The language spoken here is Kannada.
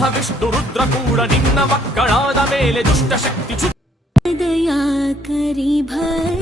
ಬ್ರಹ್ಮ ವಿಷ್ಣು ರುದ್ರ ಕೂಡ ನಿನ್ನ ಮಕ್ಕಳಾದ ಮೇಲೆ ದುಷ್ಟ ಶಕ್ತಿ ದಯಾ ಕರಿ ಭಯ